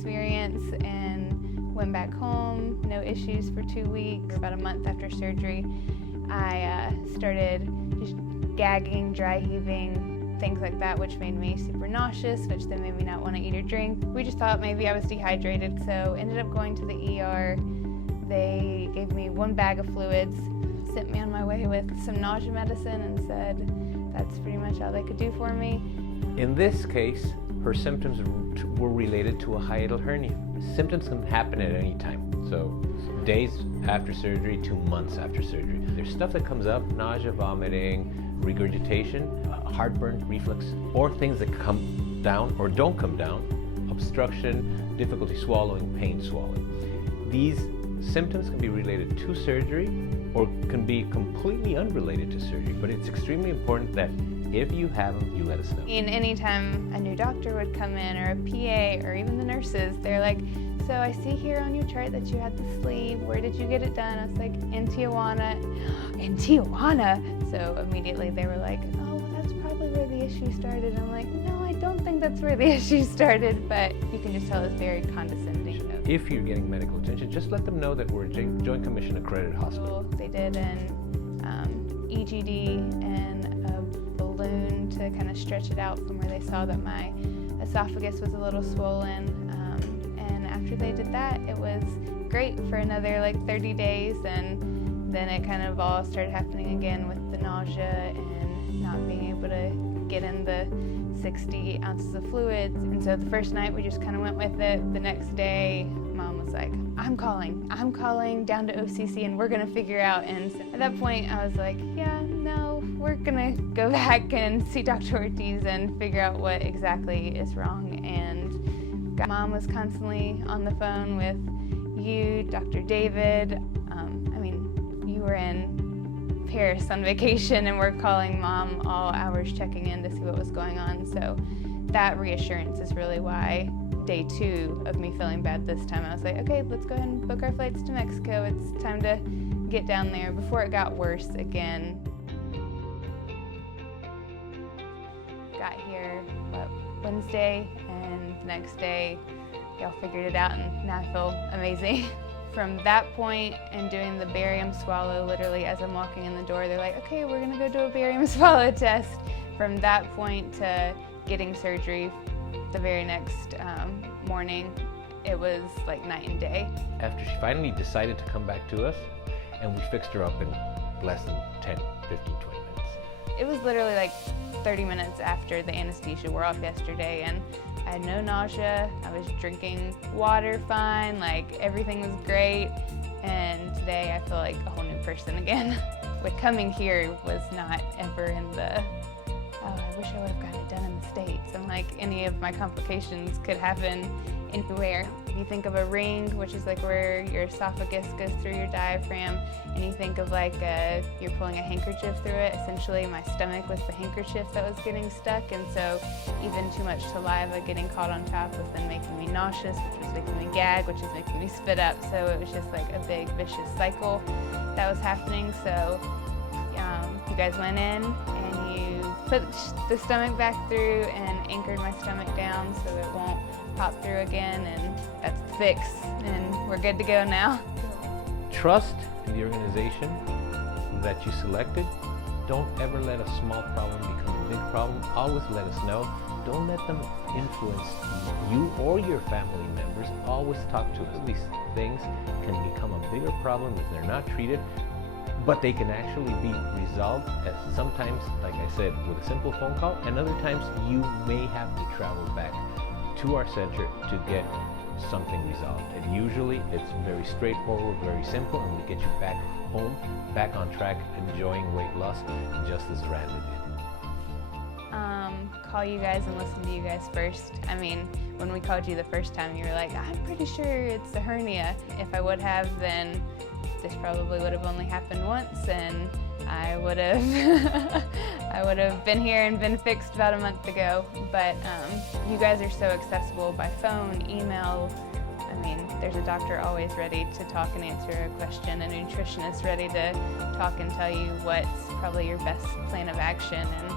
experience and went back home, no issues for 2 weeks. About a month after surgery, I started just gagging, dry heaving, things like that, which made me super nauseous, which then made me not want to eat or drink. We just thought maybe I was dehydrated, so ended up going to the ER. They gave me 1 bag of fluids, sent me on my way with some nausea medicine, and said that's pretty much all they could do for me. In this case, her symptoms were related to a hiatal hernia. Symptoms can happen at any time, so days after surgery to months after surgery. There's stuff that comes up, nausea, vomiting, regurgitation, heartburn, reflux, or things that come down or don't come down, obstruction, difficulty swallowing, pain swallowing. These symptoms can be related to surgery or can be completely unrelated to surgery, but it's extremely important that if you have them, you let us know. And anytime a new doctor would come in, or a PA, or even the nurses, they're like, so I see here on your chart that you had the sleeve. Where did you get it done? I was like, in Tijuana. In Tijuana? So immediately they were like, oh, well, that's probably where the issue started. I'm like, no, I don't think that's where the issue started, but you can just tell it's very condescending. If you're getting medical attention, just let them know that we're a Joint Commission accredited hospital. They did an EGD and a balloon to kind of stretch it out from where they saw that my esophagus was a little swollen. And after they did that, it was great for another like 30 days, and then it kind of all started happening again with the nausea and not being able to get in the 60 ounces of fluids. And so the first night we just kind of went with it. The next day, Mom was like, I'm calling down to OCC and we're gonna figure out. And so at that point I was like, yeah, no, we're gonna go back and see Dr. Ortiz and figure out what exactly is wrong. And Mom was constantly on the phone with you, Dr. David. You were in Paris on vacation and we're calling Mom all hours checking in to see what was going on. So that reassurance is really why day 2 of me feeling bad this time, I was like, okay, let's go ahead and book our flights to Mexico. It's time to get down there before it got worse again. Got here, Wednesday, and the next day, y'all figured it out, and now I feel amazing. From that point and doing the barium swallow, literally as I'm walking in the door, they're like, okay, we're gonna go do a barium swallow test. From that point to getting surgery the very next morning, it was like night and day. After she finally decided to come back to us, and we fixed her up in less than 10, 15, 20 minutes. It was literally like 30 minutes after the anesthesia wore off yesterday, and I had no nausea. I was drinking water fine, like everything was great. And today I feel like a whole new person again. But coming here was not ever in the, oh, I wish I would have gotten it done in the States. And like any of my complications could happen anywhere. If you think of a ring, which is like where your esophagus goes through your diaphragm, and you think of like you're pulling a handkerchief through it, essentially my stomach was the handkerchief that was getting stuck, and so even too much saliva getting caught on top was then making me nauseous, which was making me gag, which is making me spit up, so it was just like a big vicious cycle that was happening. So you guys went in and you put the stomach back through and anchored my stomach down so it won't pop through again, and that's the fix, and we're good to go now. Trust in the organization that you selected. Don't ever let a small problem become a big problem. Always let us know. Don't let them influence you or your family members. Always talk to us. These things can become a bigger problem if they're not treated, but they can actually be resolved as sometimes, like I said, with a simple phone call, and other times you may have to travel back to our center to get something resolved. And usually it's very straightforward, very simple, and we get you back home, back on track, enjoying weight loss, just as Randa did. Call you guys and listen to you guys first. I mean, when we called you the first time, you were like, I'm pretty sure it's a hernia. If I would have, then this probably would have only happened once, and I would have been here and been fixed about a month ago. But you guys are so accessible by phone, email. I mean, there's a doctor always ready to talk and answer a question, a nutritionist ready to talk and tell you what's probably your best plan of action. And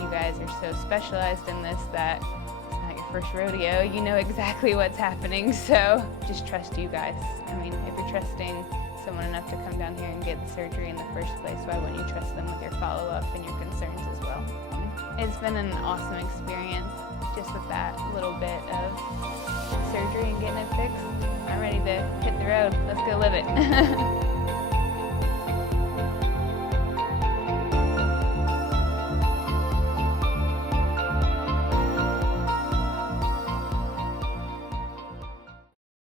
you guys are so specialized in this that it's not your first rodeo. You know exactly what's happening, so just trust you guys. I mean, if you're trusting someone enough to come down here and get the surgery in the first place, why wouldn't you trust them with your follow-up and your concerns as well? It's been an awesome experience just with that little bit of surgery and getting it fixed. I'm ready to hit the road. Let's go live it.